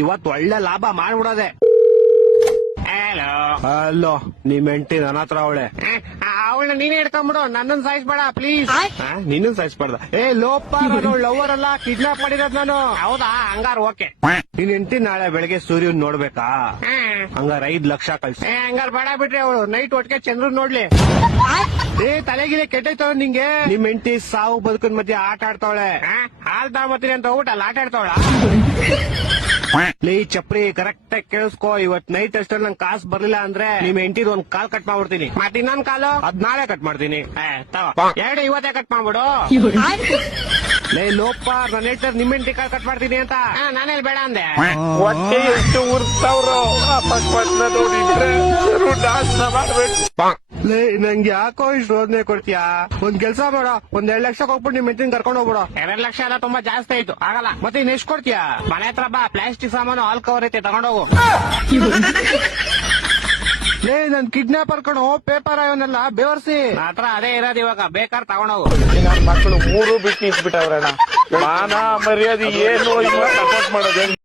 ಇವತ್ ಒಳ್ಳೆ ಲಾಭ ಮಾಡ್ಬಿಡೋದೆ. ಹಲೋ, ಅಲ್ಲೋ ನಿಮ್ ಹೆಂಡತಿ ನನ್ನ ಹತ್ರ ಅವಳೆ. ಅವಳನ್ನ ನೀನೇ ಹಿಡ್ಕೊಂಡ್ಬಿಡು, ನನ್ನನ್ ಸಾಯಿಸ್ಬೇಡ ಪ್ಲೀಸ್. ನಿನ್ನ ಸಾಯಿಸ್ಬಾರ್ದ. ಲೋಪ, ನಾನು ಲವರ್ ಅಲ್ಲ, ಕಿಡ್ನಾಪ್ ಮಾಡಿರೋದ್ ನಾನು. ಹೌದಾ, ಹಂಗಾರ ಓಕೆ. ನಿನ್ ಹೆಂಡತಿ ನಾಳೆ ಬೆಳಗ್ಗೆ ಸೂರ್ಯನ್ ನೋಡ್ಬೇಕಾ? ಹಂಗಾರ 5 ಲಕ್ಷ ಕಳ್ಸಿ. ಹಂಗಾರ ಬೇಡ ಬಿಡ್ರಿ, ಅವಳು ನೈಟ್ ಒಟ್ಟಿಗೆ ಚಂದ್ರನ್ ನೋಡ್ಲಿ. ತಲೆಗಿಲೆ ಕೆಟ್ಟೈತವ ನಿಂಗೆ. ನಿಮ್ ಹೆಂಡತಿ ಸಾವು ಬದುಕಿನ ಮಧ್ಯೆ ಆಟ ಆಡ್ತಾವಳೆ. ಹಾಲ್ ತಗೊಂಬತ್ತೀನಿ ಅಂತ ಹೋಗ್ಬಿಟ್ಟು ಆಟ ಆಡ್ತಾವಳ. ಲೇ ಚಪ್ರಿ, ಕರೆಕ್ಟ್ ಆಗಿ ಕೇಳಿಸ್ಕೋ. ಇವತ್ ನೈಟ್ ಅಷ್ಟಲ್ಲಿ ನಂಗೆ ಕಾಸು ಬರ್ಲಿಲ್ಲ ಅಂದ್ರೆ ನಿಮ್ ಹೆಂಡತಿದ್ ಒಂದ್ ಕಾಲ್ ಕಟ್ ಮಾಡ್ಬಿಡ್ತೀನಿ. ಮತ್ ಇನ್ನೊಂದ್ ಕಾಲು ಅದ್ ನಾಳೆ ಕಟ್ ಮಾಡ್ತೀನಿ. ಎರಡು ಇವತ್ತೇ ಕಟ್ ಮಾಡ್ಬಿಡು. ಲೇ ಲೋಪ, ನನ್ನ ಹೇಳ್ತಾರೆ ನಿಮ್ ಹೆಂಡತಿ ಕಾಲ್ ಕಟ್ ಮಾಡ್ತೀನಿ ಅಂತ. ನಾನೇಲ್ ಬೇಡ ಅಂದೆ. ಹೊಟ್ಟೆ ಎಷ್ಟು ಉರ್ತಾವ್ರೋ ಅಪಸ್ಮಾತ್ ನೋಡಿದ್ರೆ ನಾಶ ಮಾಡ್ಬೇಕು. ಲೇ ನಂಗೆ ಯಾಕೋ ಇಷ್ಟು ರೋದನೆ ಕೊಡ್ತೀಯಾ? ಒಂದ್ ಕೆಲ್ಸ ಬೇಡ, ಒಂದ್ 2 ಲಕ್ಷ ಹೋಗ್ಬಿಟ್ಟು ನಿಮ್ ಹೆಂಡತಿನ ಕರ್ಕೊಂಡು ಹೋಗ್ಬಿಡು. 2 ಲಕ್ಷ ಎಲ್ಲ ತುಂಬಾ ಜಾಸ್ತಿ ಆಯ್ತು, ಆಗಲ್ಲ. ಮತ್ತೆ ಇನ್ ಎಷ್ಟು ಕೊಡ್ತೀಯಾ? ಮನೆ ಹತ್ರ ಬಾ, ಪ್ಲಾಸ್ಟಿಕ್ ಸಾಮಾನು ಹಾಲ್ ಕವರ್ ಐತೆ, ತಗೊಂಡೋಗು. ಲೇ ನನ್ ಕಿಡ್ನಾಪರ್ ಕಣೋ, ಪೇಪರ್ ಅವನ್ನೆಲ್ಲ ಬೇವರ್ಸಿ. ಹತ್ರ ಅದೇ ಇರೋದು, ಇವಾಗ ಬೇಕಾದ್ರೆ ತಗೊಂಡೋಗು. ನನ್ನ ಮಕ್ಕಳು 3 ಬಿಟ್ಟು ಇಟ್ಬಿಟ್ಟವ್ರಣ್ಣ. ಮಾನ ಮರ್ಯಾದೆ ಏನು ಇಲ್ಲ, ಸಪೋರ್ಟ್ ಮಾಡೋದು.